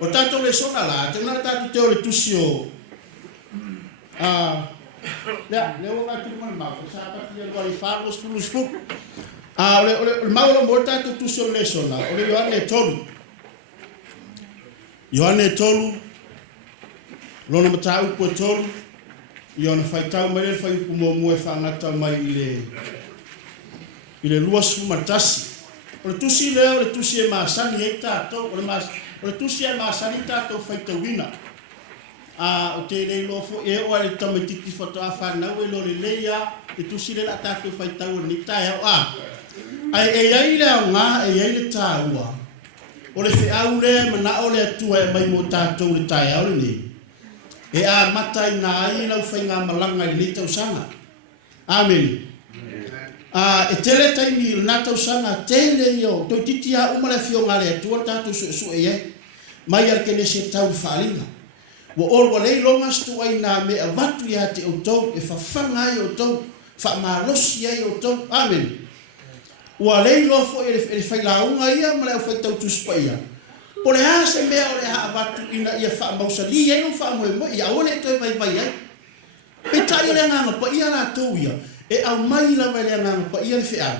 O tātou le sona la, te ngā tātou te o le tusi o. Le o ngā tū mana mau, sa pati le wali whākos fulus fuk. O le maula mo tātou tusi o le sona, o le Ioane tolu. Ioane tolu, lona matau po tolu, Ioane whaitau mai le whai upu mo mue whangata mai i le luasu matasi. O le tusi leo, o le tusi e maasani e tātou, o le tusi e maasani tātou whaitauina. O te lei lofo e oa le tamaititi whatoa whanau e lo le leia, e tusi le la tātou whaitau ni tae au ai ai le au ngā, ai le tāua. O le whiau le mana o le atua e mai mo tātou le tae au le ni. E a matai nā ai lau whai ngā malanga i le tausanga. Amen. E tele taimi il nā tausanga tele yo, toi titi a umare fio ngā le atua tātou su e mai ar kene se tau whaalinga. Wa ol wa lei longa stu ai nā mea watu ia te o tau, e whawhanga i o tau, whamalosi ai o tau. Amen. Wa lei lofo e whailaunga ia, ma leo whaitau tuspa ia. Po le hase mea o le haa watu ina ia whaamausa li ia no whaamoe mo, ia ole e toi vai ai. Pe tai o le nganga pa ia la tau ia, e au mai la vai le nganga pa ia le whia.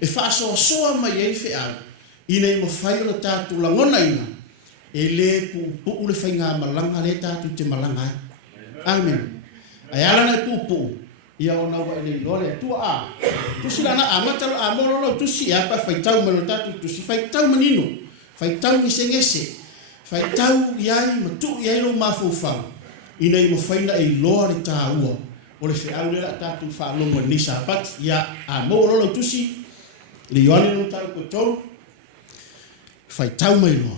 E whaasoa soa mai e le whia. Ina i mo whai o le tātu langona ina. E le pu le whai ngā malanga le tātu te malanga ai. Amen. Ai ala na pu. Ia ona wa ele lole tua tusi lana amatalo amolo tusi apa faitau mano tatu tusi faitau manino faitau ngese faitau iai matu iai lo mafufa ina i mo faina e lore taua o le feau le tatu fa lo manisa pat ia amolo tusi le yoni no tau ko tolu faitau mai lo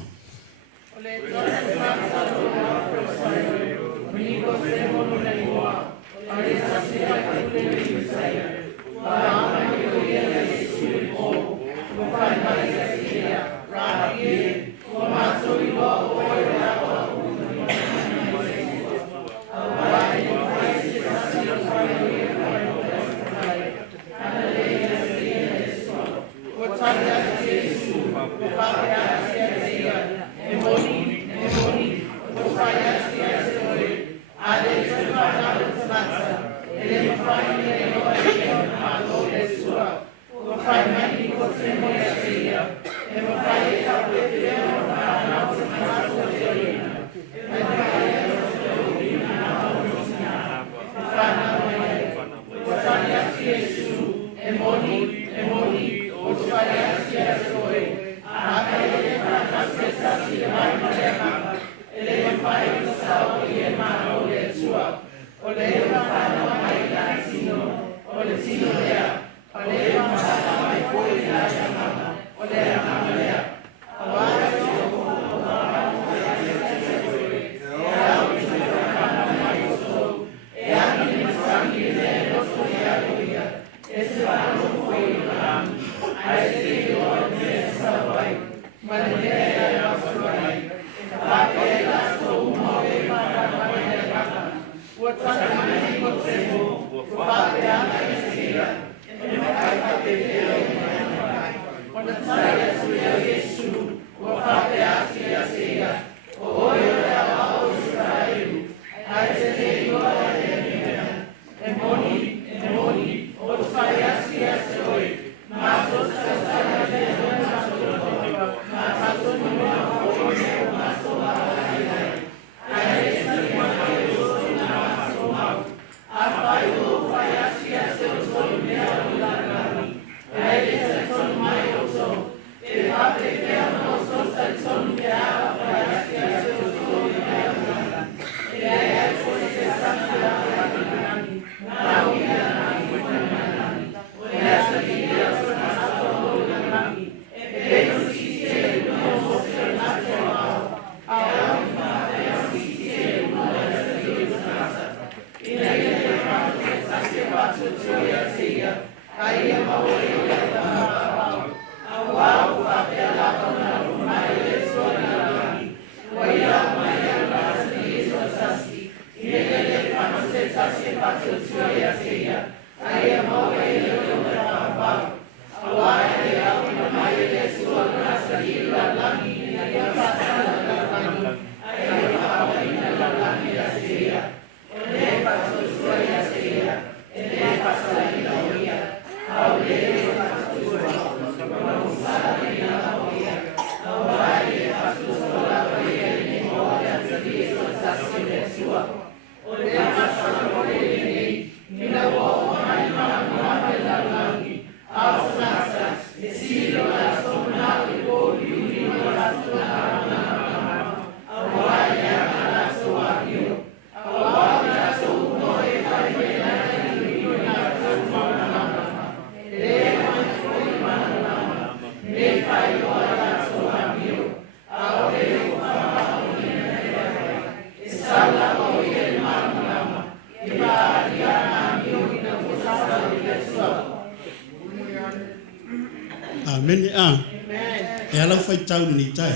E ala fai tau ni tai.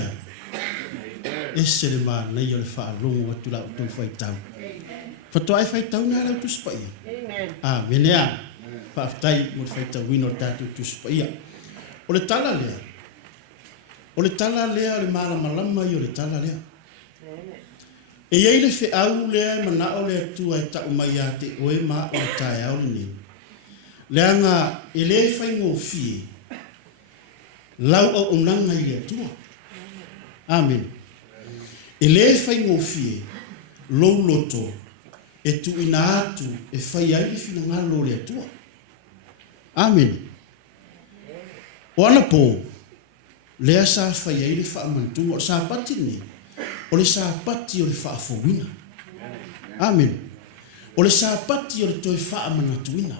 E se le ma nei o le wha longo atu la utu fai tau. Whatoa e fai tau na ala utu spa ia. Menea. Whaftai mo fai tau wino tatu utu spa ia. O le tala lea. O le tala lea o le mara malama i o le tala lea. E iei le fe au lea mana o le atua e tau mai a te oe ma o le tae au le ni. Lea ngā e le fai ngō fie. Lau au unanga i le atua. Amen. E le fai ngō fie. Lou loto. E tu ina atu. E fai ai le fina ngalo le atua. Amen. O ana pō. Lea sa fai ai le wha amantunga. O sa pati ni. O le sa pati o le wha afowina. Amen. O le sa pati o le toi wha amanatuina.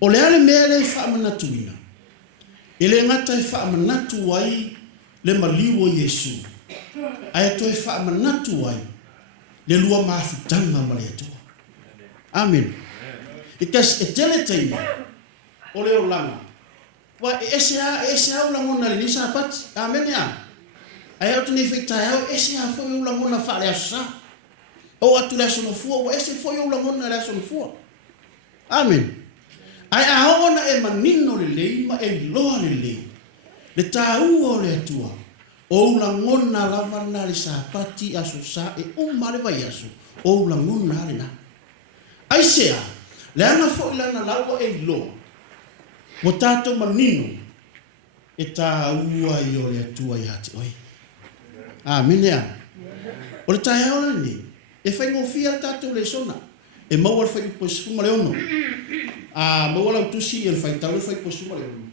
O le ale mea le wha amanatuina. E le ngata e wha amanatu wai le maliu o Yesu. Ai toi wha amanatu wai le lua mafutanga ma le atua. Amen. E kas e tele teima o le o langa. Wa e ese a ulangona le nisa pati. Amen ya. Ai au tuni feitai au ese a foi ulangona fa le asa. O atu le sono fua o ese foi ulangona le sono fua. Amen. Ai a ona e manino le lei ma e loa le lei. Le tau o le atua. O ulangona lavana le sapati aso sa e umare vai aso. O ulangona le na. Ai sea. Le ana foi lana laua e loa. Mo tato manino e taua i o le atua i hati oi. Amen ya. O le tae aola ni. E fai ngofia tato le sona. E maua fai posifuma le ono. Maua lau tusi e le fai tau le fai posifuma le ono.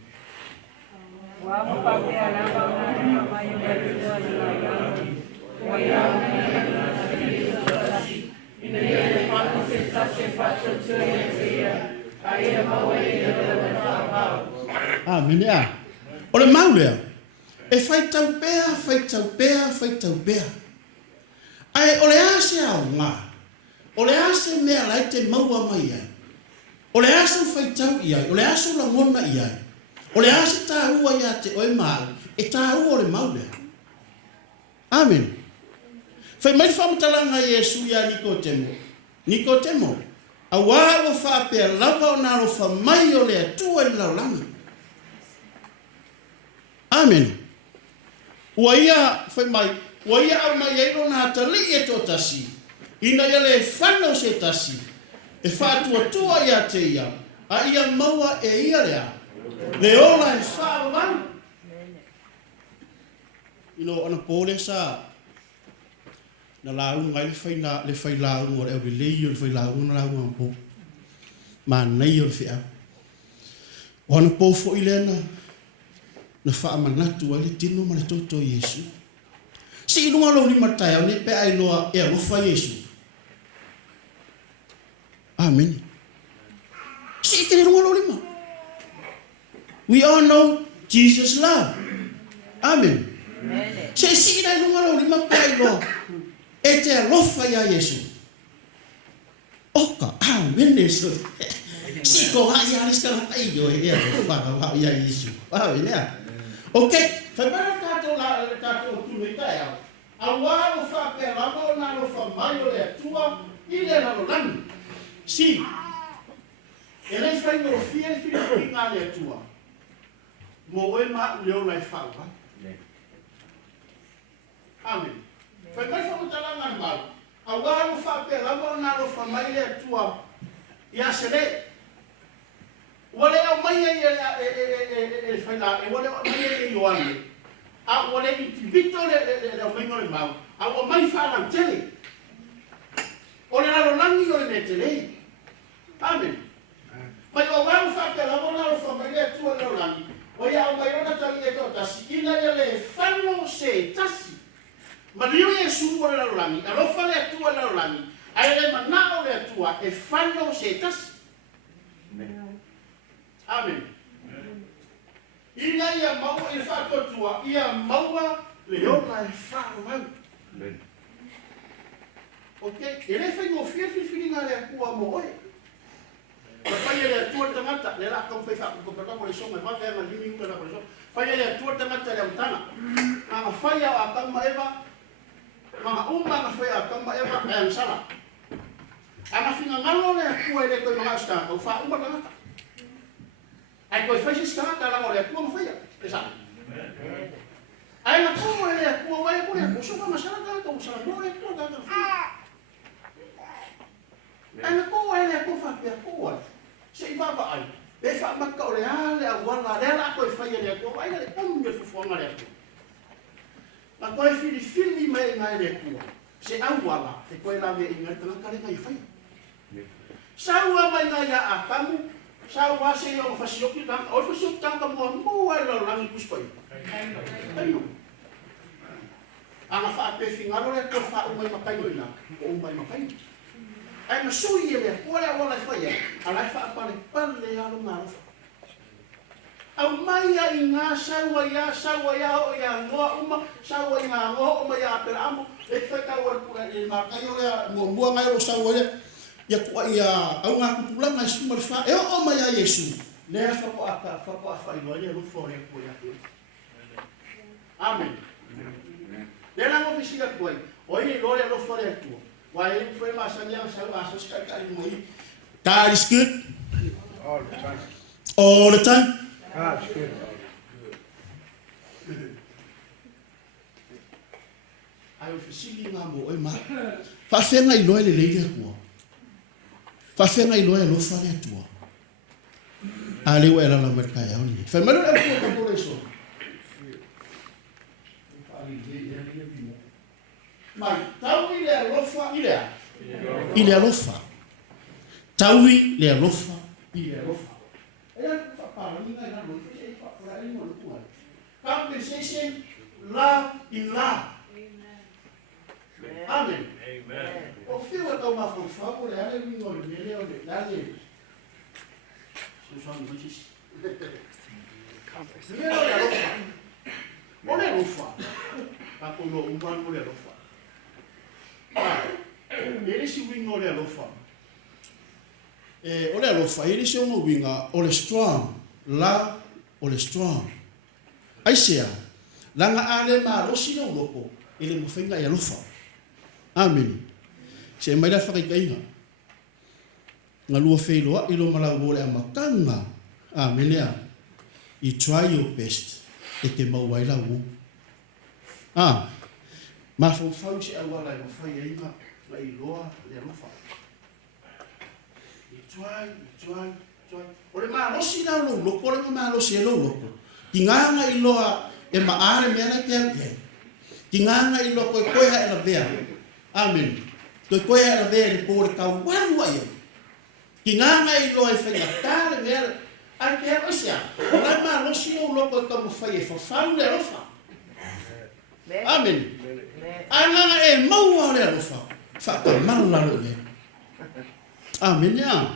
Amen ya. O le mau lea. E fai tau pea, fai tau pea, fai tau pea. Ai, o le ase au ngā. O le ase mea lai te maua mai ai. O le ase fai tau iai. O le ase la ngona iai. O le ase tā ua ia te oe maa. E tā ua o le mau lea. Amen. Fai mai whamatalanga Yesu ia Nikotemo. Nikotemo. A wā o whapea lava o naro wha mai o le atua i laulanga. Amen. Ua ia, fai mai, ua ia au mai eiro nā tali e tō tasi. Ina ia le whanau se tasi. E whātua tua ia te ia. A ia maua e ia rea. Le ola e whāwan. Ino ana pōle sa. Na launga le whai launga o le au lei o le whai launga na launga pō. Ma nei o le whia. O ana pō fo i lena. Na wha amanatu ai le tino ma le toto Yesu. Si inunga lo ni matai au ne pe ai loa e alofa Yesu. Amen. Si ike inunga lo lima. We all know Jesus love. Amen. Si ina inunga lo lima pe ai loa e te alofa ya Yesu. Oka, amen Yesu. Si ko hai alis ka hatai yo e alofa ya Yesu. Amen ya. Ok, whaipara tātou la tātou tūmei tai au. A wā o whapea lama o nā o whamai o le atua i le naro lani. Si, e lei whai ngō fia e whiri ngā le atua. Mō oe mā leo lai whauha. Amen. Whaipai whamutala ngā mau. A wā o whapea lama o nā o whamai le atua i asere. Wale au mai e whaila, e wale au mai e Ioane. A wale i tivito le au maingo le mau. A o mai whalang tele. O le naro langi o le ne tele. Amen. Mai o wau whake la mona o whamai le tua le langi. O ia au mai ona tali e tō tasi. Ina ia le whano se tasi. Ma rio e su o le naro langi. A rofa le tua le naro langi. A ele mana o le tua e whano se tasi. Amen. Ina ia maua i whātotua, ia maua le ona e whāwau. Ok, e le whai ngō whiawhiwhiri ngā rea kua mo oe. Ka whai e lea tua tangata, le la kau whai whākukopatako le songa, ma whai ma limi uka na kore songa. Whai e lea tua tangata fai au akama eva, mga uma nga fai au akama eva, ay ang sala. Ang finangalo le akua ele koe mga usta, au fa uma tangata. Ay koe fai si tangata lang ole akua mafaya, esa. Ay nga koe ele akua wai koe akua, so fa masala tangata, usala no ele akua tangata. Ay nga koe ele akua fa pia koe, se iba ba ay. E fa maka ole ale a wala le la koe fai ele akua, ai le pum le fufuanga le akua. Ma koe fili mai ngai le akua, se au wala, e koe la me ingai tangata le ngai fai. Saua mai ngai a kamu, saua se o fasioki tang, o fasioki tang mo ai lo langi puspoi. Ayo. Anga fa pe fingaro le ko fa umai makai ina, o umai makai. Ai na sui ele, wala fai. Ala fa pale alo ngalo. Au mai a inga saua ya o ya ngo uma, saua inga ngo uma ya per amo, e fa ka wa pula le makai ole mo ngai o saua le. Ya kuat ya, au ngaku pulang ngai semua fa. O mai ya Yesu. Le fa ko fa ilo le lu fo le ko ya. Amen. Le la mo fisika koi. Oi lo le lu fo le tu. Wai foi masanya sa sekali moi. God is good. All the time. All the time. God is good. Ai fisili ngamo oi ma. Fa fenga ilo le le ko. Fa fenga ilo e lo fa le tua. Ale wa la merka ya ni. Fa malo e ko ko eso. Mai taui le lofa ile. Ile lofa. Taui le lofa ile lofa. Ela fa para ni na lo fe fa para ni mo lo. Conversation love in love. Amen. Amen. O fio to ma fo fa ko le ale mi no le le o le dale. Son muchis. Conversation. Ole lofa. Pa ko lo umban ole lofa. Ele si winga ole lofa. Ole lofa, ele si mo winga ole strong. La ole strong. Aisia. Langa ale ma lo si no loko. Ele mo fenga ya lofa. Amen. Se mai la fakai kaina. Nga lua feiloa ilo mala ngore amakanga. Amen ya. You try your best. E te mauai la wu. Ma fau se awala i mawhai e inga la i loa le alufa. You try. Ore maa losi na lo loko, ore maa losi e lo loko. Ki nganga i loa e maare mea na te alu. Ki nganga i loa koe koe ha e la vea. Amen. Koe ha e la vea ni pōre kau warua ia. Ki nganga i loa e whaingatare mea. Ai te alu isia. Ore maa losi o loko e kau mawhai e whawhau le alufa. Amen. Anganga e maua le alofa. Whaka malalo le. Amen ya.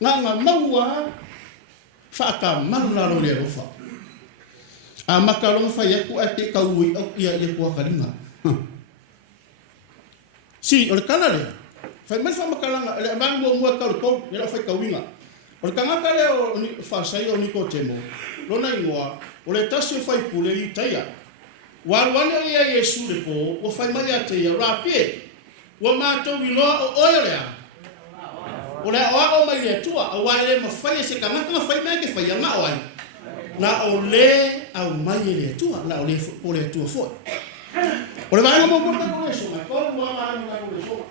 Nganga maua. Whaka malalo le alofa. A makalonga whai aku a te kaui au ia kua karinga. Si, ole kala le. Whai mai wha makalanga. Le mango mua karu kou. Nera whai kauinga. Ole kangaka le o whasai o Nikotemo. Lona ingoa. Ole tasi o whai pule i taia. Waruane ia Yesu le po, o fai mai ate ia rape. Wa mato wiloa o oia lea. O lea oa o mai lea tua, a wai le mawhai se kamaka nga fai mai ke fai anga oai. Na o le au mai lea tua, na o le po lea tua foi. O le vanga mo mota no le soma, ko le mua maa no le soma.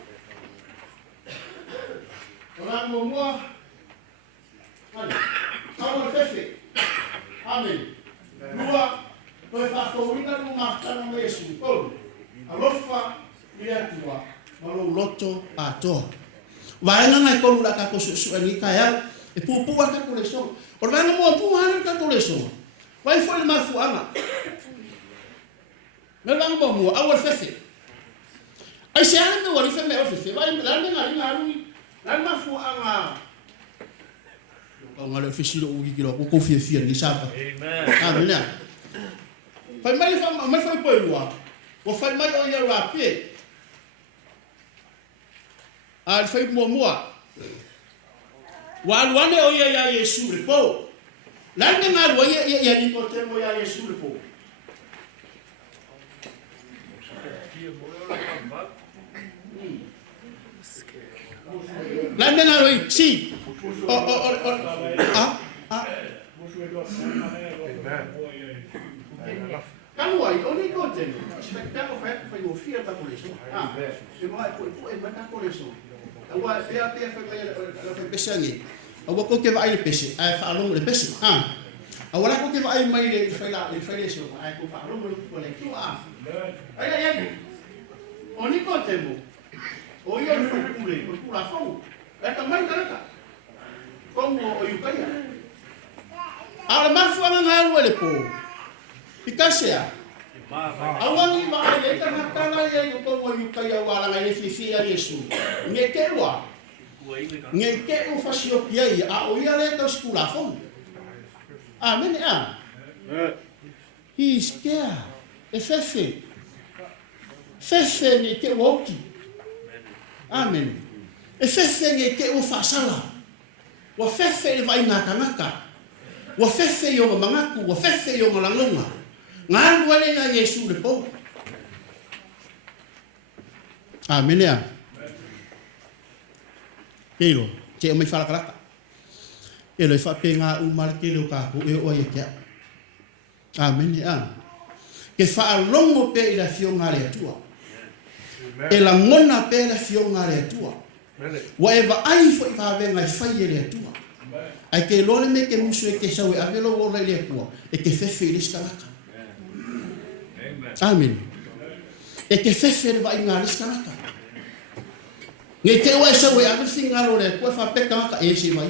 O le mo mua, ane, kau le fefe. Amen. Lua, Noi fa faurina no maftana me Yesu ko. Alofa ia tua. Malo loto ato. Vai nga ngai ko la ka ko su ani kaya e pupu wa ka ko le so. Or vai mo pu ha ka ko le so. Vai foi ma fu ana. Me lang mo awal fefe. Ai se ana me wari fe me fefe. Vai la me ngari ngari. La ma fu anga. Ko ngale fefe lo ugi kilo ko fie fie ni sapa. Amen. Amen. Fai mai fai poi lua. O fai mai o ia rape. Al fai mua. Wa luane o ia Yesu le po. Langa nga lua ia Nikotemo ia Yesu le po. La nena roi si. Kamu ai oni ko te. Spekta ko fa yo fia ta koleso. E mai ko e mata koleso. Awa pea fa la pesangi. Awa ko ke vai le pese. Ai fa long le pese. Awala ko ke vai mai le fa le so. Ai ko fa long le ko le tu Ai ai. Oni ko te mo. O yo fa ku le ko la fa. E ka mai ka. Como o yukaia. Ala mafu anga le po. Pikasea. Awangi ba le ka makala ye ko mo yukaia wala ngai fifia Yesu. Ngekewa. Ngeke o fasio pia a o ia le ka skula fo. Amen a. He's scared. E fefe. Fefe ni ke woki. Amen. E fefe ni ke o fasala. Wa fefe le vai ngaka. Wa fefe yo mangaku, wa fefe yo ngalangonga. Ngan wale ya Yesu le po. Amen ya. Kelo, che mai fala kala. Elo fa penga u mal kelo ka ko e o ye kia. Amen ya. Ke fa longo pe ila fionga le tua. E la ngona pe la fionga le tua. Wa eva ai fo fa venga fai le tua. Ai ke lole me ke musu e ke sau e avelo o le kua e ke fefe le skalaka. Amen. E ke fefe le vai ngale skalaka. Nge ke wa sau e avelo fingalo le kua fa peka ka e se mai.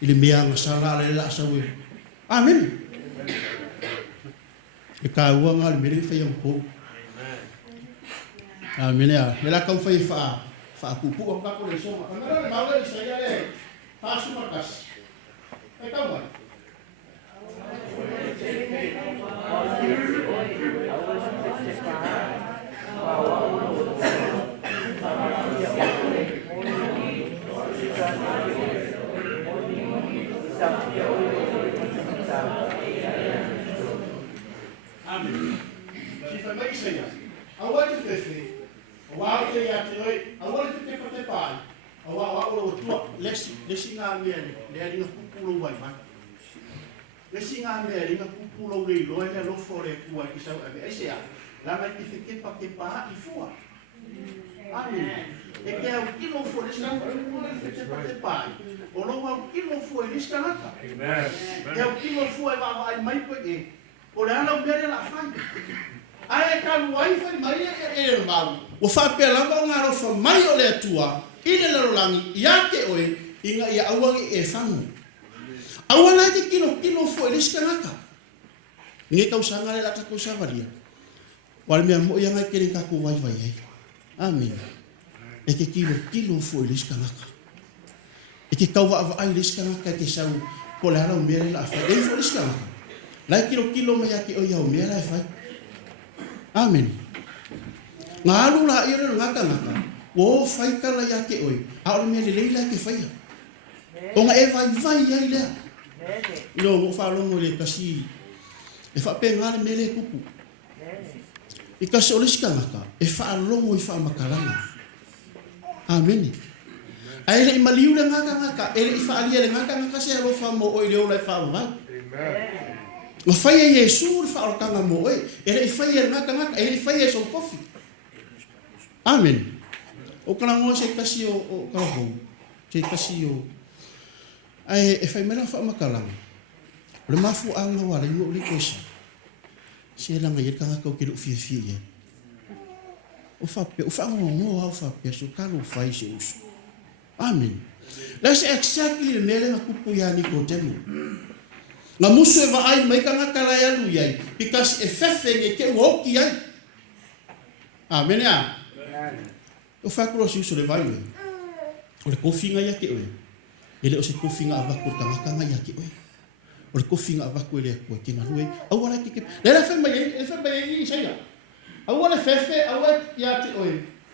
Ile mea ngasala le la sau e. Amen. E ka ua ngale me le fe yang po. Amen ya. Me la kau fa kupu ka ko le soma. Kamera le maule le saya le. Pasu makas. Kamu. Amen. Kita mai saya. Awal itu awal itu ya tuh. Awal itu cepat. Awa o tua lesi nga me le ri kupulo wai ma lesi nga me ri kupulo le lo ele lo fore ku ai sa ai sia la mai ki fike pa ke pa I fua amen e ke o kilo fore sa ko le fike pa ke pa o lo wa kilo fore ni ska nata amen e o kilo fore va vai mai ko e o le ala bere la fa ai ka wai fa mai e ma o fa pe la va nga ro fa mai o le tua Ine larolangi yake oe inga ia awangi e fangu. Awana ke kilo fo eliska ngaka. Nge kau sanga le laka ko savaria. Wal mea mo yang ai kere ka ko vai vai ai. Amen. E ke kilo fo eliska ngaka. E ke kau va ai eliska ngaka ke sau ko le ala mere la fa e fo eliska ngaka. La kilo me yake o ia o mere la fa. Amen. Ngalu la ire ngaka ngaka. Wo fai kala yake oi. Aole me le leila ke fai. O nga e vai ai lea. Ilo mo fa longo le kasi. E fa pe ngale me le kupu. I kasi ole skangaka. E fa longo I fa makalanga. Amen. Ai le maliu le ngaka. E le fa alia le ngaka se alo fa mo oi le ola fa va. Amen. O fai Yesu fa o kanga mo oi. E le fai le ngaka. E le fai so kofi. Amen. O kana mo se kasi o kaho se kasi o ai e fai mena fa makalang le mafu anga wala yo le kosa se la ngai ka ko ki fie o fa ngo fa pe so ka lo fai se uso amen that's exactly le mele na kupu ya ni ko temu na musu va ai mai ka ngakala ya lu yai because e fefe ne ke wo ki ai amen ya o fa ko si uso le vai o le kofinga ya ke o ele o se kofinga ava ko ka ya ke o le kofinga ava ko le ko ke na lui au wala ke le fa mai ni sai ya au wala fefe au ya te o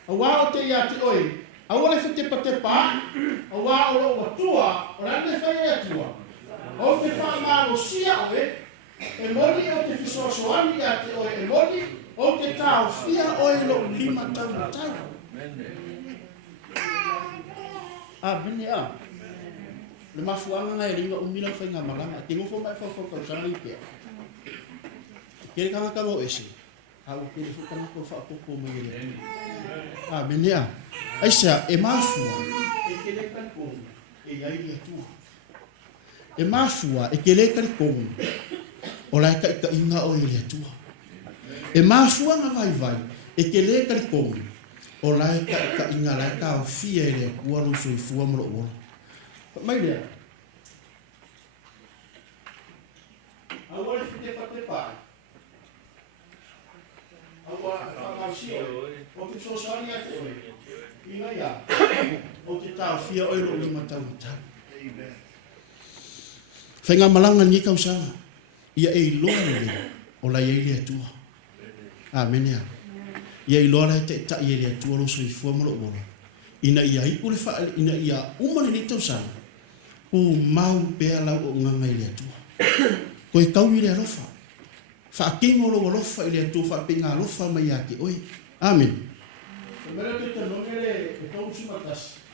au wa o te ya te o au wala fe te pa au wa o tua o la te fa ya tua o te fa ma o sia o E moli o te fisoasoani a te oe e moli o te taofia oe lo 5 tauna tai. Bene a. Le mafuanga ngai ringa umila whainga malanga. Te ngofo mai whawhakausanga i pia. Kere kanga kamo ese. Au kere whakanga ko whakapoko mai ere. Bene a. Aisa, e mafua. E kere karikonga. E iai atua. E mafua. E kere karikonga. O lai ka inga o ere atua. E mafua nga vai vai. E kere karikonga. O lai ka inga lai ka o fia ere akua ruso i fua maro ora. Mai lea. Awa fite patepai. Awa whakausio. O te sosani a te oe. Inga ia. O te tau fia oe lo 5 tauna tau. Whainga malanga ni kausanga. Ia e iloa le. O la iei le atua. Amenea. Ia iloa le te ta iei le atua ruso i fua maro ora. Ina ia hiku le wha. Ina ia umane ni tausanga. O mau pea lau o ngangai le atua. Koe kau i le alofa. Whaakingo lo alofa i le atua whaapinga alofa mai ake. Oi. Amen. Mera te tanongere e tau sumatasi.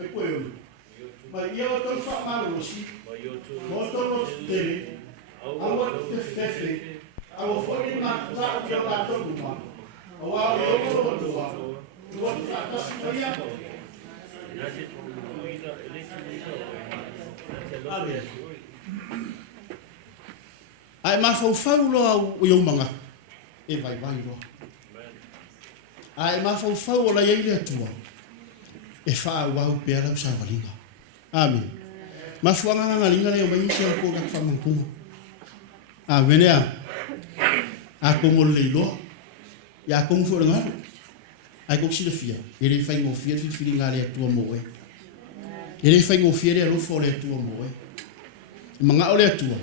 E koe onu. Mai ia o tau whaamarosi. Mo tau tere. Awa te fefe. Awa whori na tāu ki o la tonu ma. Awa o o tua. Tua tu whaatasi mai ako. Ai mafau lo o yo manga e vai lo. Ai mafau o la ile atua. E fa wa o pera o savalinga. Amen. Mafuanga nga linga le o mai se ko ka famangkunga. Amen ya. A como leilo. Ya como fo ngalo. Ai ko si le fia. Ele fai ngo fia fi ngale atua mo e. Ele fai ngo fia le fo le atua mo e. Manga ole atua.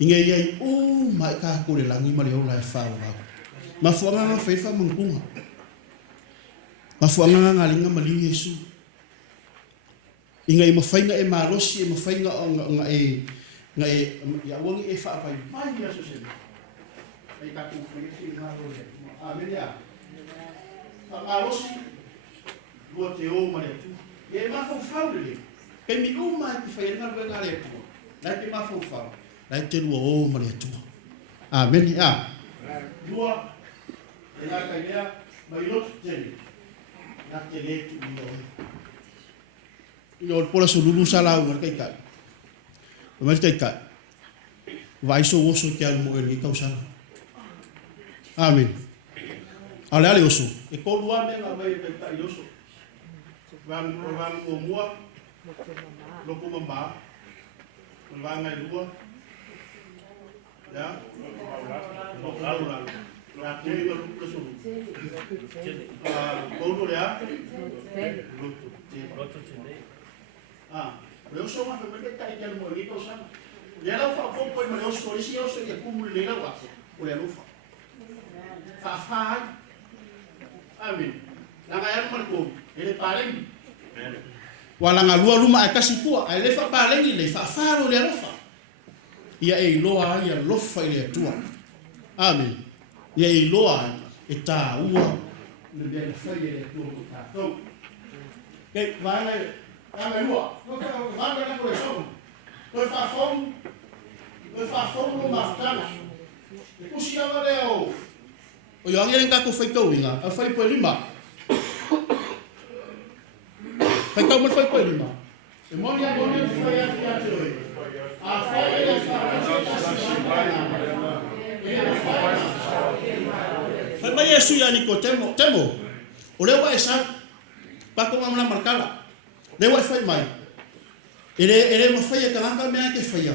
Inga iai o mai ka ko le langi ma le ola e fa wa. Mafuanga nga fai fa mangkunga. Mafuanga nga linga ma li Yesu. Inga i mafainga e marosi e mafainga nga e ya wongi e fa pai mai ya so se. Ai ka ku fai nga ro le. Amen ya. Ta marosi lo te o ma le tu. E ma fa le. Ke mi o ma ki fai nga nga le tu. Dai pe ma fa. Dai te lo o ma le tu. Amen ya. Dua e la ka ya mai lo te. Na te le tu ni. Yo por eso lulu sala o kai kai. O mai kai kai. Vai so oso que almo el causa. Amen. Ale oso. E ko lua me na vai kai oso. Van o mua. Lo ko mamba. Van ngai lua. Ya. Lo laura. La tuli lo ko so. Ko lo ya. Eu sou uma família que está aí no Morito, sabe? E ela fala, pô, mas eu sou isso e eu sou de acúmulo de água. O ela fala. Fala. Amém. Lá vai o Marco. Ele parem. Wala nga luma ai kasi pua, ai le fa parem le fa falo le lofa. Ia e loa ia lofa ile tua. Amém. Ia e loa e ta ua le de fa ile tua ta. Então, que vai Ame lua, no te manda na coleção. Eu faço no mastana. E kusia vale o yo ngere ka ko fai ko winga, a fai po lima. Fai ko mo fai po lima. E mo ya mo ni fai ya te oi. A fai ele fai mai Yesu ya Nicodemo, o le wa esa pa ko mamna markala. Le wa fai mai. Ele mo fai ka nganga me ke fai.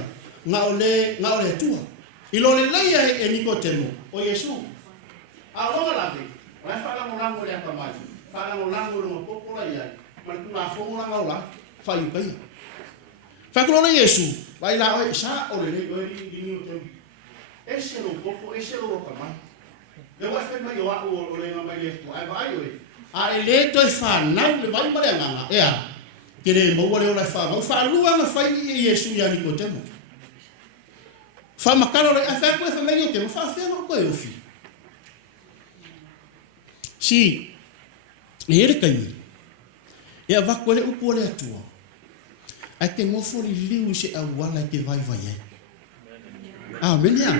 Nga ole tua. Ilo le lai e Nicodemo. O Yesu. A lo la be. Wa fa la mo lango le ka mai. Fa la mo lango lo popo la ia. Man ku la fo mo lango la. Fai pai. Fa ko le Yesu. Vai la o sa o le di Nicodemo. Ese lo popo, ese lo ka mai. Le wa fai mai o le mai le tu. Ai vai o. A ele to fa na le vai mai nganga. Ea. Kere mo wale ola fa lua na fai ni Yesu ya Nicodemo. Fa makalo le afa ko fa menyo ke fa fa no ko ofi. Si ele kai. Ya va ko le upo le atua. Ai te ngofo li liu se a wala ke vai vai. Amen ya.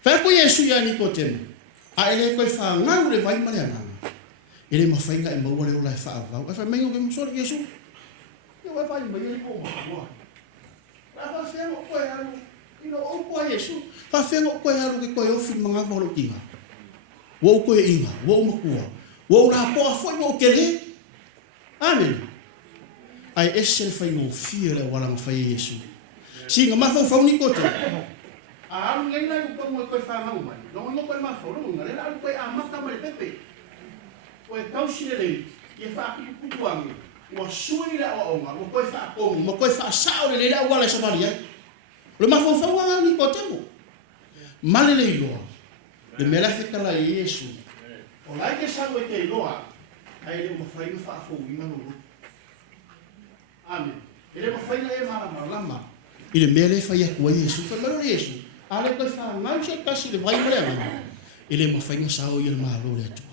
Fa ko Yesu ya ni ko temo. A ele ko fa ngau le vai male ana. Ele ma fainga e mau le ola fa va. Fa menyo ke mo so Yesu. Yo vai vai mai ele ko ma. La fa fe mo ko ya lu. Ino o ko Yesu. Fa fe mo ko ya lu ke ko yo fi manga mo lo kinga. Wo ko e inga, wo mo ko. Wo na po fo mo kele. Amen. Ai esse fai no fiere wala ma fai Yesu. Si nga ma fa ni ko to. A ngai na ko mo ko fa ma mai. No mo ko ma fo no ngai la ko a ma ta mai pepe. O e kausi le ye fa ki ku tuangi. Wa sui la o nga, mo ko fa ko, mo ko fa sa o le la wala sa valia. Le ma fo wa ni ko temo. Male le lo. Le mela fika la Yesu. O lai ke sa ko te loa. Ai le mo fai fa fo ina no. Amen. Ele mo fai e mala lama. Ele mele fai ko Yesu, fa melo Yesu. Ale ko fa ngai se kasi le vai mele ma. Ele mo fai sa o ile ma lo le tu.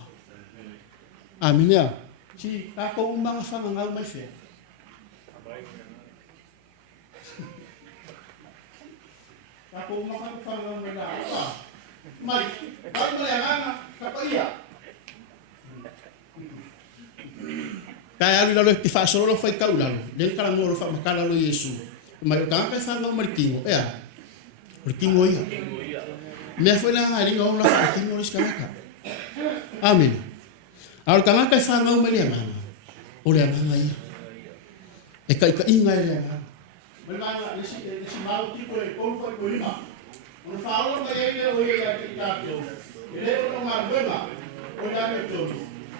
Amen ya. Si ako mga fa ngau mai fe. Ako mga fa ngau mai la. Mai, ai mo le ngana ka pa ia. Kaya ali lo te fa solo fai kaula lo. Del kala ngoro fa makala lo Yesu. Mai ka ka fa ngau martingo. Ya. Martingo ia. Me foi la ngali ngau la fa martingo ris ka. Amen. Al kanga ka fa ngau mai mama. Ore mama ia. E ka inga ia. Mai mama lesi mau tipo le kon foi ko ima. Un fa lo mai ele o ia ki ta to. Ele o ma buema. O ya me to.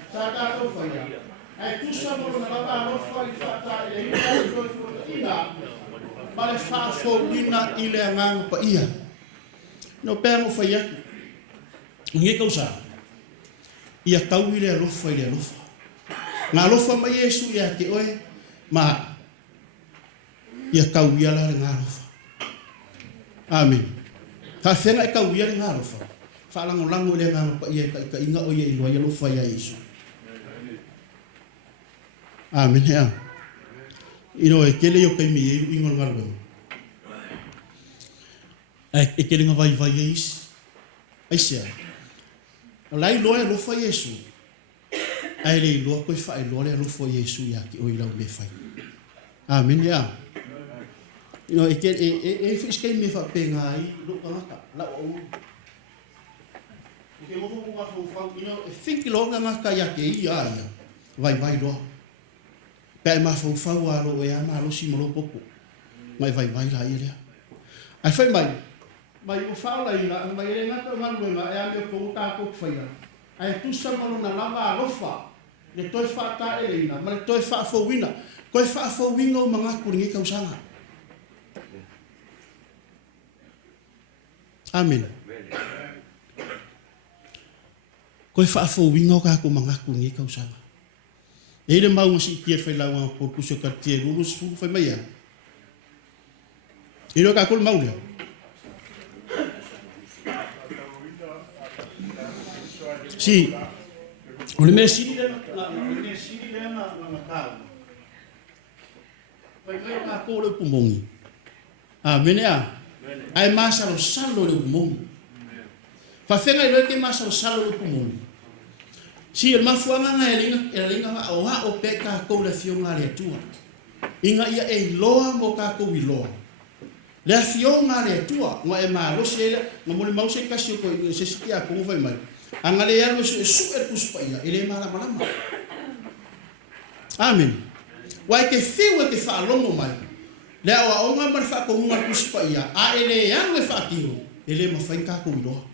Sa ta to fa ia. Ai tu sa mo na ba no fa fa ta ele ko ko ina. Male fa fo ina ile ngang pa ia. No pe mo fa ia. Ngi ka usa. Ia tau ile alofa ile alofa. Nga alofa ma Yesu ia ke oe ma ia kau ia la nga alofa. Amen. Ta fenga e kau ia nga alofa. Fa lango lango ile nga pa ia ka inga o ia ilo ia alofa ia Yesu. Amen ya. Ino e kele yo kai mi e ingol ngalwe. E kele nga vai vai Yesu. Ai sia. Lai loe lo fa Yesu. Ai le lo ko fa lo le lo fo Yesu ya ki o ila me fa. Amen ya. Ino e fis kai me fa pe ngai lo ka la o. Ke mo ko ma fa ino e think lo nga ka ya ke ia ia. Vai vai lo. Pe ma fa wa lo ya ma lo si mo lo popo. Mai vai vai la ia. Ai fa mai o fala ina mai ele na to man ma e ame ko ta ko faia ai tu sa mo na lava lofa le toi fa ta ele ina ma toi fa fo wina ko fa fo wingo manga kuringi ka usanga. Amen. Ko fa fo wingo ka ko manga kuringi ka usanga. Ele mau si tie fa la wa ko ku so ka tie ru su fa mai ya. Ilo ka ko mau le. Si, o le mesiri le na kau. Pai mai ka ko le pumongi. Amen ya. Ai masa lo salo le pumongi. Fa fenga le ke masa lo salo le pumongi. Si el mafuanga nga elinga o ha o peka ko le fionga le tua. Inga ia e loa mo ka ko wi loa. Le fionga le tua, mo e ma lo se mo mo mau se kasi ko se sikia ko vai mai. Angale ya lo su kuspaia ele mala mala. Amen. Wai ke fiu ke fa longo mai. Le o nga mar fa ko ngar kuspaia a ele ya we fa tiro ele ma fa ka ko ilo.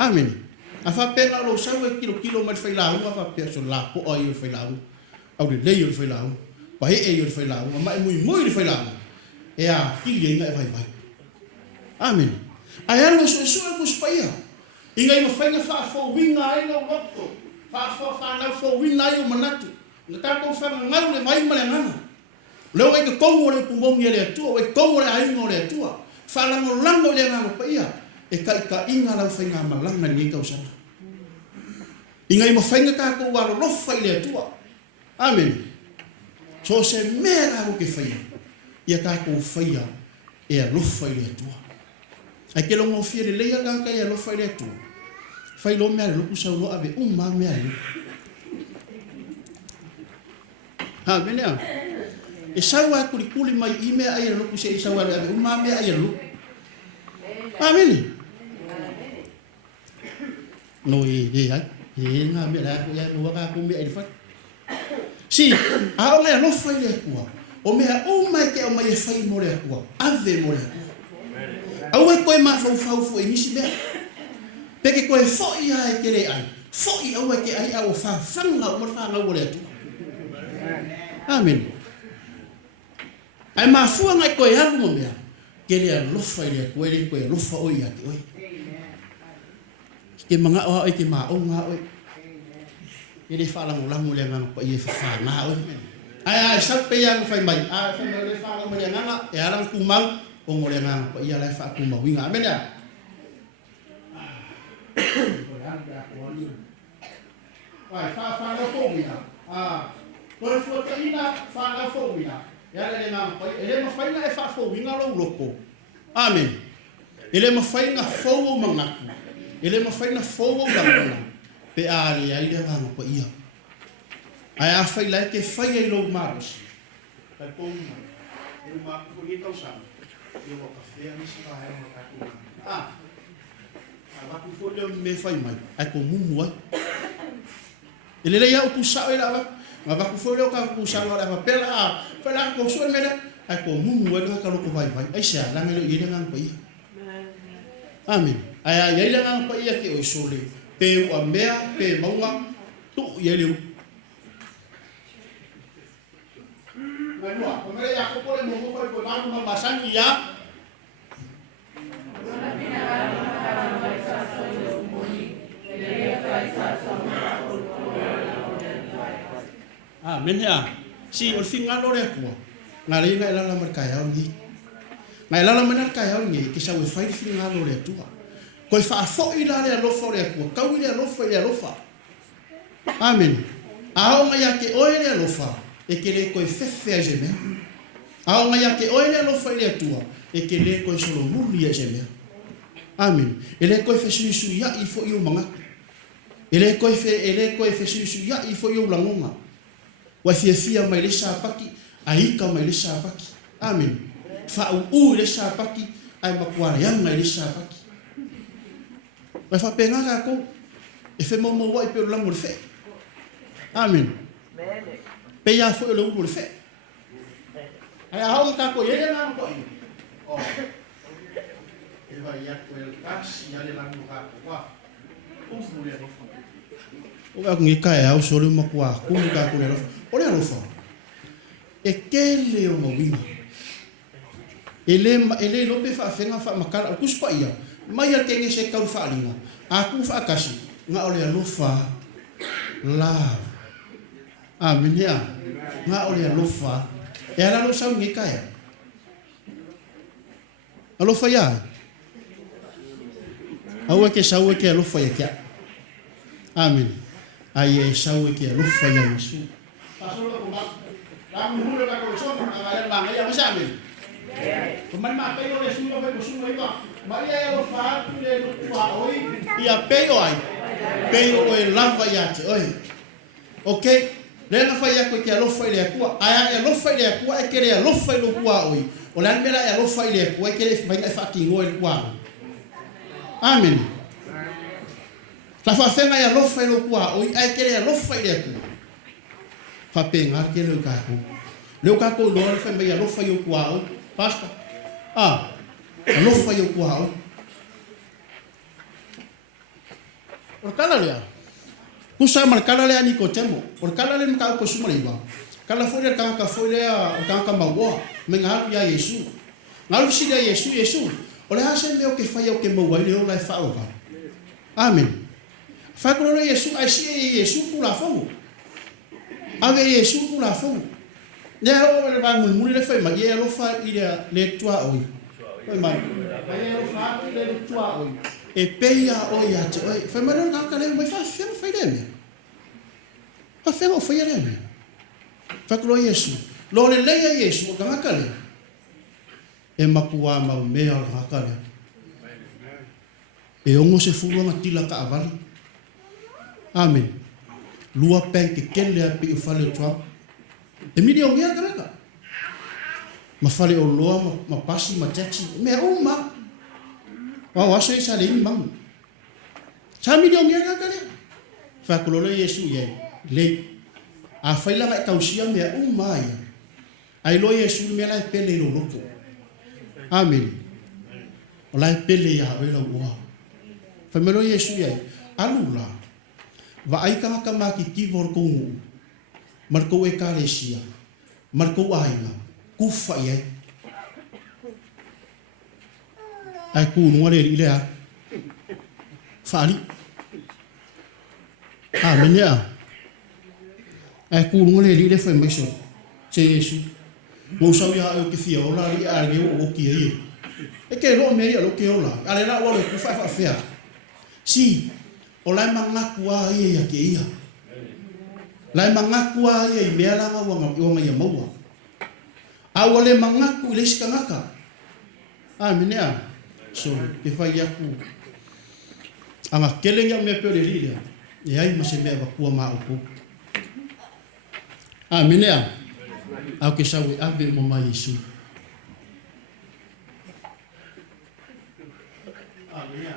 Amen. A fa pena lo sa we kilo mar fa la nga fa pe so la po o yo fa la. Au de le yo fa la. Pa e yo fa la ma muy fa la. E a kili nga vai vai. Amen. Ai lo su kuspaia. Ingai mo fainga fa fo winga ai no moto. Fa na fo winga ai o manatu. Ngata ko fa ngau le mai male ngana. Lo ai ko kongo le pumongi le tu, ai kongo le ai no le tu. Whalango le ngā pa ia. E ka inga lau whainga malanga ni kau sana. Ingai mo whainga kākou walo lofa i le atua. Amen. So se mea raro ke whaia. Ia kākou whaia e a lofa i le atua. Ai ke longo fia le leia kāka e a lofa i le atua. Whai lo mea le loku sau lo ave umma mea le. Amen ea. E sau a kuli mai I mea ai le loku se I sau a le ave umma mea ai le loku. Amen. No ai. Nga mea la ko ia no waka ko mea I fa. Si, a o mea no fai le kua. O mea o mai ke o mai e fai mo le kua. Ave mo le kua. Au e koe ma fau e nisi mea. Peke koe foi ai ke le ai. Foi au e ke ai au fa fanga o mo fa ngau le tu. Amen. Ai ma fua ngai koe alu mo mea. Ke le lofa I le koe le koe lofa o ia ke oi. Ke mga o ai ke ma o nga oi. Ele fala mo le ngana pa ia fa na oi. Ai sa pe ia mo fai mai. Ai fa le fala mo le ngana e alang ku mau o mo le ngana pa ia lai fa ku mau winga. Amen ya. Ai fa la fo winga. Ko fo ta ina fa la fo winga. Ya le ngana pa ele mo fai na e fa fo winga lo loko. Amen. Ele mo fai na fo o mangaku. Ele mo fai na fo o ngana. Pe ari ai le ngana pa ia. Ai a fai lai ke fai ai lo maros. Ka ko ma. Ele ma ko ni tau sa. Eu vou café ni sa ai mo ka ko. Aku fo me fai mai. Ai ko mumu ai. Ele le ia o pusa ela ba. Ma ba ku fo le ka pusa ela ba pela. Pela ko so me le. Ai ko mumu ela ka lo ko vai vai. Ai sa la me lo ia ngana pa ia. Amen. Ai ia ngana pa ia ke o sole. Pe o mea pe maua tu ia leu. Manua, komere ya ko pole mo ko ko ba mo masangi ya. Amen ya. Si o finga lo le ko. Ngai ngai la markai au ni. Ngai la markai au ni ke sa we fai finga lo le tua. Ko fa fo I la le lo fo le ko. Ka wi le lo fo le lo fa. Amen. A o mai ke o le lo fa. E ke le ko fefe a jeme. A o mai ke o le lo fa le tua. E ke le ko solo muli a jeme. Amen. Ele ko fe su ya I fo yo manga. Ele ko fe su ya I fo yo langonga. Wa fia mai le sa paki, ai ka mai le sa paki. Amen. Fa u le sa paki, ai makuara yang mai le sa paki. Wa fa penga ka ko e fe mo wa pe lo mo fe. Amen. Pe ya fo lo mo fe. Ai a ho ka ko ye na ko. Oh. E va ya ko el kasi ya le la mo ka ko wa. O mo le no fa. O ga ngi ka ya o solo mo kwa, ku ka ko le no. Olha a lofa. E kele o mawinga. Ele lo pe fa fenga fa makala ku spa ia. Mai al kenge se kau fa linga. Aku fa kasi. Nga ole a lofa. Love. Amen ya. Nga ole a lofa. E ala lo sau ngi kaya. A lofa ya. Awe ke sau ke a lofa ya kia. Amen. Ai e sau ke a lofa ya Yesu. Pasolo ko ba? Lang hulu ka ko so ka lang ya masabi. Kuman ma kayo le suno ko suno iba. Maria yo fa tu le tua oi. Ia peyo ai. Peyo oi lava ya te oi. Okay. Le na fa ya ko ke lo fa ile ku. Ai lo fa ile ku ai ke le lo fa ile ku oi. O la mera ya lo fa ile ku ai ke le fa ki ngoi ku. Amen. La fa fenga ya lo fa ile ku oi ai ke le lo fa ile ku. Fa pengar ke le ka ko. Le ka ko lo fa me ya lo fa yo ku oi. Pasta. Lo fa yo ku oi. Por kala le. Kusa mar kala le ani ko temo. Por kala le ka ko suma le ba. Kala foi le ka foi le ka mawa. Me ngal ya Yesu. Ngal si le Yesu. Ole ha se me o ke fa yo ke mo wa le o la fa o va. Amen. Fa ko le Yesu ai si Yesu ku la fo. Ave Yesu ku la fo. Ne o le va ngul muri le fa ma ye lo fa ile le tua oi. Oi mai. Ai o fa le tua oi. E peia oi a te oi. Fa mano ka le mai fa fe fa ide. Fa fe o fa ide. Fa klo Yesu. Lo le le Yesu o ka le. E makua ma me o ka le. E ongo se fulu nga tila ka avali. Amen. Lua pen ke kele api o fale tua. E midi o ngea ka. Ma fale o loa ma pasi ma taxi. Me uma. Wa waso isa le imam. Sa midi o ngea ka le. Fa kulo le Yesu ye. Le a faila ka kausia me uma ya. Ai lo Yesu me la pele lo loko. Amen. O la pele ya o la ua. Fa me lo Yesu ye. Alula. Va ai ka maki tivor ko ngu. Marko e kalesia. Marko ainga. Kufa ye. Ai ku no le ile a. Fali. Menya. Ai ku no le ile foi meso. Che Yesu. Mo sa ya o ke fia o la ri a le o ki ye. E ke ro me ya lo ke o la. Ale la o le ku fa fa. Si. O lai mangaku a ia ke ia. Lai mangaku a ia I mea langa wanga ia maua. A wale mangaku I leska ngaka. Menea. So, ke whai aku. Anga kelenga mea peo le lilia. E ai ma se mea wakua maa upo. Menea. Au ke sawe ave mo mai Yesu. Menea.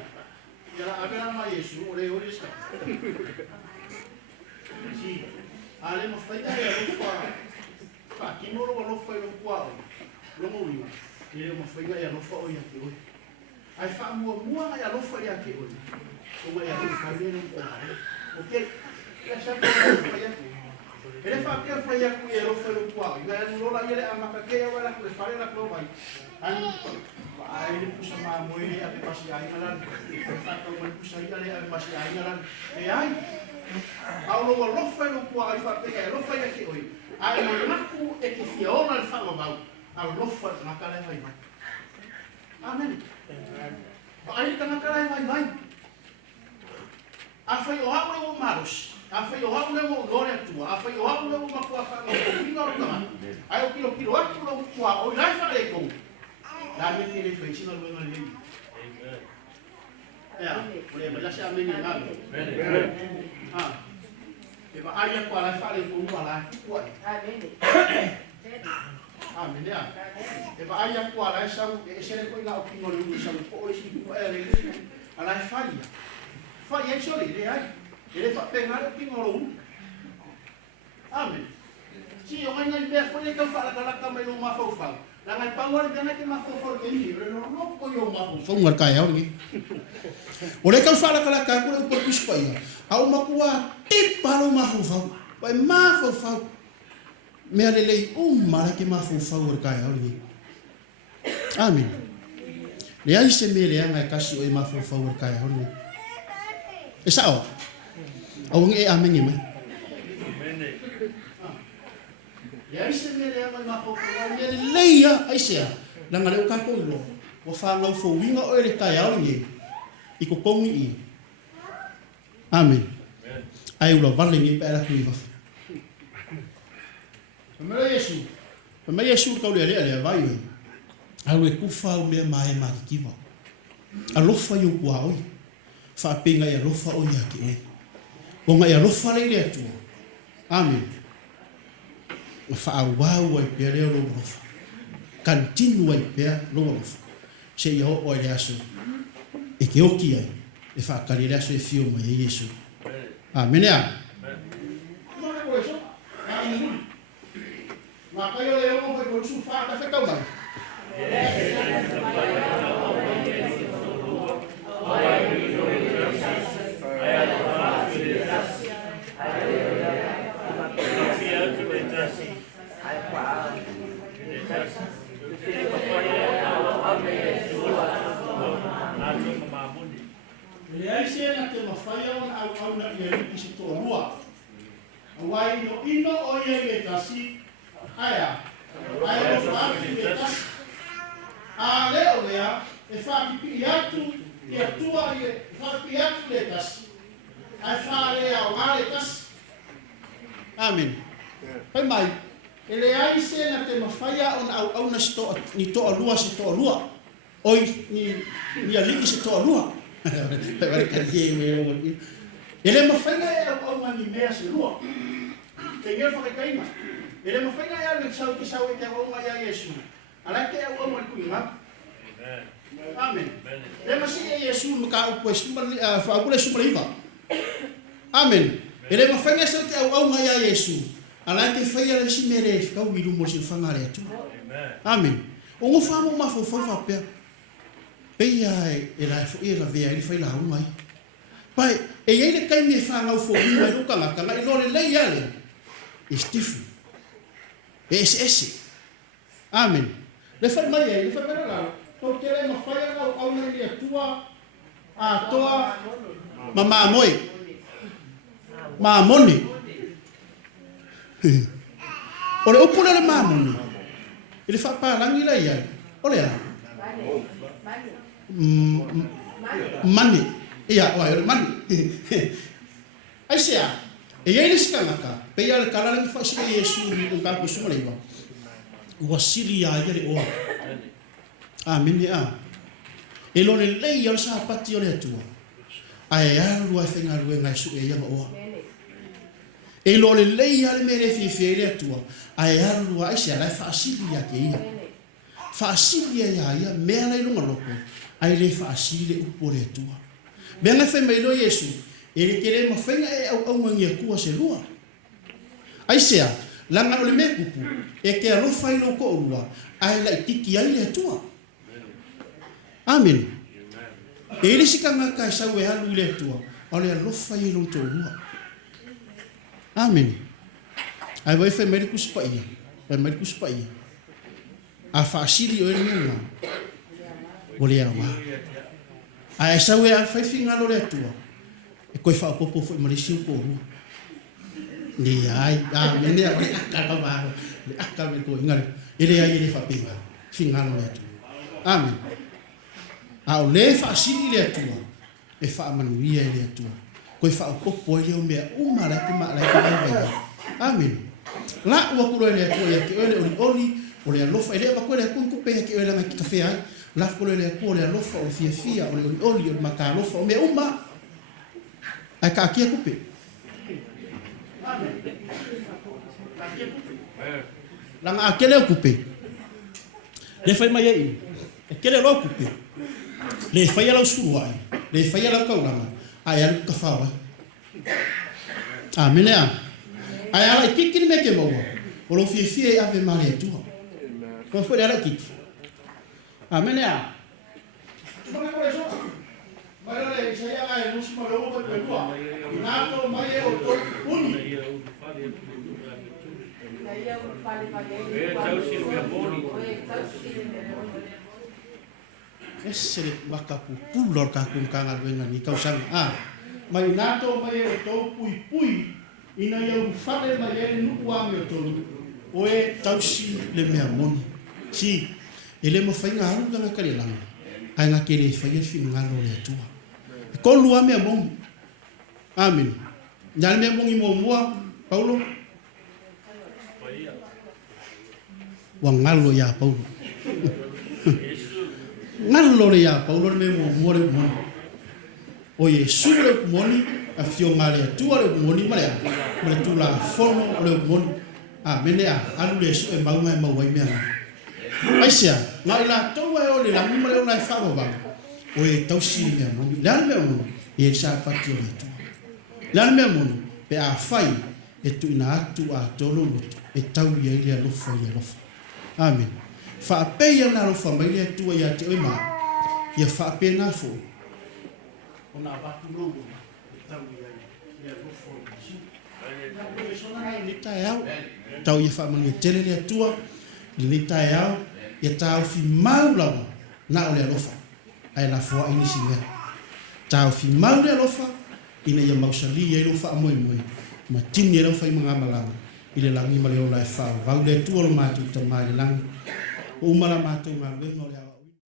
Yala abela ma Yesu ore ore ska. Si ale mo faida ya lo fa kimo lo fa lo kwa lo mo ni ele mo faida ya lo fa o ya ke o ai fa mo ya lo fa ya ke o o ya lo fa le o okay ya sa fa ya ele fa fa ya ku ya lo fa lo kwa ya lo la ele amaka ke ya wala ku fa la ko bai ai le pusa ma mo ele a pasi ai ngalan fa ko mo pusa ai le pasi ai ngalan e ai au lo fa lo kwa ai fa pe lo fa ya ke oi ai mo naku e ke fia ona le fa ma au lo fa na kala vai mai amen ai ka na kala vai mai a fa yo ha o maros a fa yo ha o gloria tua a fa yo ha o ma kwa fa no no no ai o kilo atu lo kwa o lai fa le ko la me tiene fe chino lo ngali ya ole me la sha me ni ngalo e va aia kwa la fa le ko la kwa amen ya e va aia kwa la sa e se le ko la o kino lo sa ko o si ko ele ala fa ya chole le ai ele fa pengar o kino lo amen si o ngai ngai be fo le ka fa la ka mai lo ma fa Langai pangor dana ke mafofo ke ni no ko yo mafo fo ngar kaya ngi ole ka fala kala ka ko por pispa ya au makua tip palo mafo pai mafo me ale mara ke mafo ngar kaya ngi amen le ai se me le anga kasi o mafo ngar kaya ngi esao au ngi amen ngi ya ise me le ama mafo ya le leia aisea langa le ka ko lo wa fa ngau fo winga o le ka ya ngi I ko kongi I amen ai lo vale ni pa la ku va me Yesu ka le vai ai we ku fa o me mai ma ki va a lo fa yo kwa oi fa pinga ya lo fa o ya ki o nga ya lo fa le tu amen fa wa pe le lo continua pe lo se yo o le aso e ke oki ai e fa kalira so e fio mo Yesu amen ya ma ka yo le mo fa ko su fa ka fe ka ba Leaisia te mawhaia on au na ia riki si tō rua. Wai no ino o ia le tasi, aya o whaaki le tasi. A leo lea, e whapipi atu, e atua i e whapipi atu le tasi. Ai whare au ngare tasi. Amen. Pai mai, e le ai se na te mawhaia o na au na ni toa lua se toa lua. Oi, ni aliki se toa lua. Pai wale karie me o mati. E le mawhaia e au ngani mea se lua. Te ngea whakaikaima. E le mawhaia e ale sau ki sau e te au ngai a Yesu. Alai te au ngani kui ngā. Amen. Le masi e Yesu maka upo e whaakule sumaliva. Amen. E le mawhaia sau te au ngai a Yesu. Alai te whaia le si mere e whikau iru mo si whangare atu. Amen. O ngō whamo mafo whawhapea. Pei ai e rai fo e la vea i whaila hau mai. Pai, e iei le kai me whangau fo iwa i ruka ngaka ngai lore lei ale. E stifu. E ese. Amen. Le whai mai e, le whai mai rao. Tau te rei ma whaia ngau au nai lia tua, a toa, ma maa moe. Maa mone. Ore upule le maa mone. E le whai pārangi lai ai. Ole a. Mane. Ia, oa, ore mane. Ai sea, e iei le sika ngaka, pe ia le kalarangi whaisika Yesu ni ngāko sumareiwa. Ua sili a ia le oa. Amen e a. E lo le lei au sa pati o le atua. Ai alu a whenga rue ngai su e iama oa. E lo le lei ale mere fie le atua. Ai alu a ise alai whaasili a ke ia. Whaasili a ia mea lai lunga loko. Ai le whaasili le upo le atua. Mea ngai whai lo Yesu. E le kere ma whainga e au ngangia kua se lua. Ai sea, langa o le me kupu. E ke alo whai lo ko urua. Ai la itiki ai le atua. Amen. E le sika ngaka e sau e halu le atua. O le alo whai lo to urua. Amen. Ai wai whai meri kuspa ia. Wai meri kuspa ia. A whaasili o e mea. O le awa. Ai sau e a whai whinga lo le atua. E koe whaapopo fo i marisi o kōrua. Ni ai, amen, e aka wāro. Le aka me koe ingare. E le ai e le whapinga. Whingano le atua. Amen. A o le whaasili le atua. E whaamanuia e le atua. Koe whaapopo e leo mea umara te maa lai kai. Amen. La ua kuro e le atua ia ke oele oli o le alofa. E le ua koe le akun kupe ia ke oele ngai ki kawhea ai. La kuro e le akua o le alofa o le fia o le oli o le maka alofa o mea umara. Ai ka kia kupe. Langa a kele o kupe. Le whai mai ei. E kele lo kupe. Le whai alau suru ai. Le whai alau kauranga. Ai alu ka whawa. Amen ea. Ai ala i kikini me ke maua. O lo fie e ave mare e tua. Kwa fwere ala kiki. Amen ea. Mga kore soa. Marale saya ai nusu malo ko pelua. Nato mai o uni. Ese baka pulor ka kun kanga wenga ni kausan. Mai nato mai o to pui. Ina ia fale mai ele nuku ame o tonu. Oe tausi le mea moni. Si, ele mo fainga haru nga kare langa. Ai nga kere faia ngalo le atua. Ko lua mea mongi. Amen. Nyale mea mongi mua, Paulo. Wa ngalo ya Paulo. Ngalo le ya Paulo mea mua le moni. O Yesu le moni, a fio ngale atua le moni malea. Male tula fono le moni. Amen ea, alu le su e maunga e mauai mea. Aisia, nga ila tau e o le langi male o lai whawa. O e tausi mea moni. Leal mea moni. E sa pati o letu. Lana mea mono, pe a whai, e tu ina atu a tolo loto, e tau ia ili alofa i alofa. Amen. Whaapei ana alofa mai lea tua ia te oima, ia whaapei na fo. O na watu longo, e tau ia ili alofa i isu. E sona ni tae au, tau ia whaamani e tele lea tua, ni tae au, ia tau fi maulawa na o lea alofa. Ai la foa inisi mea. Tau fi maule alofa ina ia mausali ia lofa moe ma tini ia lofa i mga malanga ile langi male o lai fa vaule tu o matu tamai langi o mala matu ma le no